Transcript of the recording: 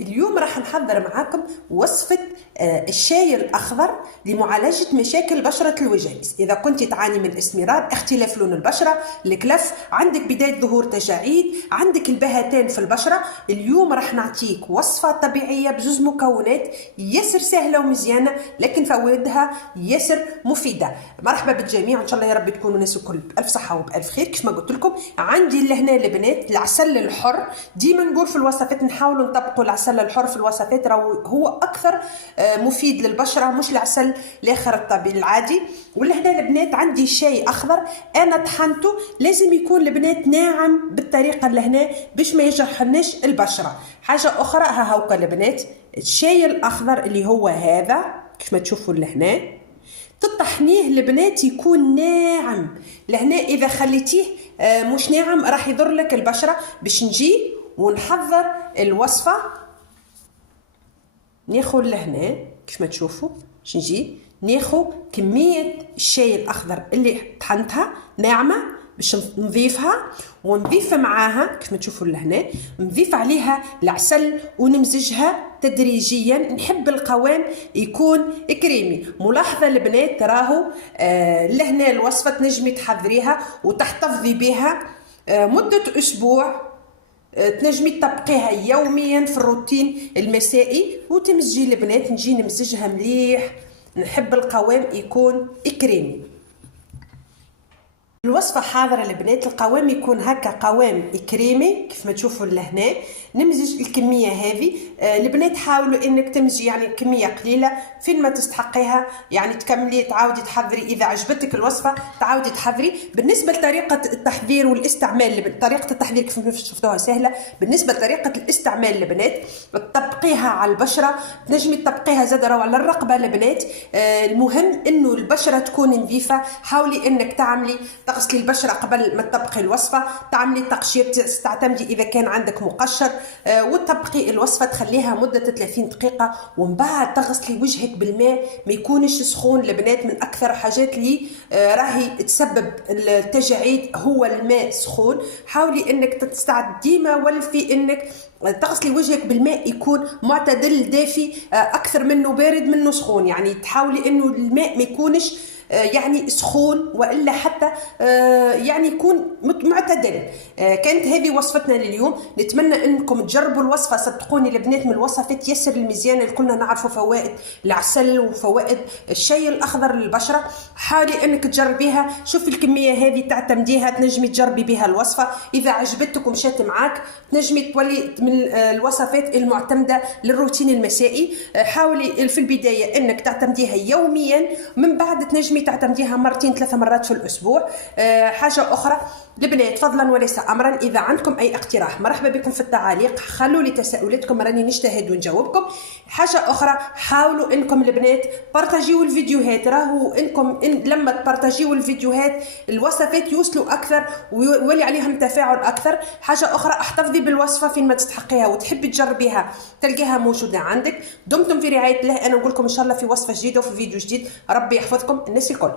اليوم راح نحضر معاكم وصفة الشاي الأخضر لمعالجة مشاكل بشرة الوجه. إذا كنت تعاني من اسمرار، اختلاف لون البشرة، الكلف، عندك بداية ظهور تجاعيد، عندك البهتان في البشرة، اليوم راح نعطيك وصفة طبيعية بجوز مكونات ياسر سهلة ومزيانة، لكن فوائدها ياسر مفيدة. مرحبا بالجميع، إن شاء الله يا رب تكونوا ناس الكل بألف صحة وبألف خير. كيف ما قلت لكم عندي لهنا البنات العسل الحر. ديما نقول في الوصفات نحاولوا نطبقوا العسل الحر في الوصفات، هو اكثر مفيد للبشره، مش العسل الاخر الطبيعي العادي. ولهنا البنات عندي شاي اخضر انا طحنته، لازم يكون البنات ناعم بالطريقه لهنا باش ما يجرحناش البشره. حاجه اخرى ها هوكا البنات، الشاي الاخضر اللي هو هذا كيف ما تشوفوا لهنا تطحنيه البنات يكون ناعم. لهنا اذا خليتيه مش ناعم راح يضر لك البشره. باش نجي ونحضر الوصفه، ناخذ لهنا كيف ما تشوفوا باش نجي ناخذ كميه الشاي الاخضر اللي طحنتها ناعمه باش نضيفها، ونضيف معاها كيف ما تشوفوا لهنا نضيف عليها العسل ونمزجها تدريجيا. نحب القوام يكون كريمي. ملاحظه البنات راهو لهنا الوصفه تنجمي تحضريها وتحتفظي بها مده اسبوع، تنجمي تطبقيها يوميا في الروتين المسائي وتمزجي البنات. نجي نمزجها مليح، نحب القوام يكون كريمي. الوصفه حاضره البنات، القوام يكون هكا قوام كريمي كيف ما تشوفوا لهنا. نمزج الكميه هذه البنات، حاولوا انك تمزجي يعني كميه قليله فين ما تستحقيها، يعني تكملي تعاودي تحضري. اذا عجبتك الوصفه تعاودي تحضري. بالنسبه لطريقه التحضير والاستعمال، طريقه التحضير كيف ما شفتوها سهله. بالنسبه لطريقه الاستعمال البنات تطبقيها على البشره، تنجمي تطبقيها زاده على الرقبه البنات. المهم انه البشره تكون نظيفه. حاولي انك تغسلي البشره قبل ما تطبقي الوصفه، تعملي تقشير، تعتمدي اذا كان عندك مقشر، وتطبقي الوصفه تخليها مده 30 دقيقه. ومن بعد تغسلي وجهك بالماء ما يكونش سخون البنات. من اكثر حاجات اللي راهي تسبب التجاعيد هو الماء سخون. حاولي انك تستعد ديما ولفي انك تغسلي وجهك بالماء يكون معتدل دافي، اكثر منه بارد منه سخون. يعني تحاولي انه الماء ما يكونش يعني سخون، والا حتى يعني يكون معتدل. كانت هذه وصفتنا لليوم. نتمنى انكم تجربوا الوصفه. صدقوني البنات من الوصفات ياسر المزيانه اللي كلنا نعرفوا فوائد العسل وفوائد الشاي الاخضر للبشره. حاولي انك تجربيها، شوفي الكميه هذه تعتمديها، تنجمي تجربي بها الوصفه. اذا عجبتك ومشات معاك تنجمي تولي من الوصفات المعتمده للروتين المسائي. حاولي في البدايه انك تعتمديها يوميا، من بعد تنجمي تعتمديها مرتين 3 مرات في الاسبوع. حاجه اخرى البنات فضلا وليس امرا، اذا عندكم اي اقتراح مرحبا بكم في التعاليق، خلوا لي تساؤلاتكم راني نجتهد ونجاوبكم. حاجه اخرى حاولوا انكم البنات بارطاجيو الفيديوهات. راهو انكم لما تبارطاجيو الفيديوهات الوصفات يوصلوا اكثر ويولي عليهم تفاعل اكثر. حاجه اخرى احتفظي بالوصفه فين ما تستحقيها وتحبي تجربيها تلقاها موجوده عندك. دمتم في رعايه الله. انا نقول لكم ان شاء الله في وصفه جديده وفي فيديو جديد. ربي يحفظكم الناس الكل.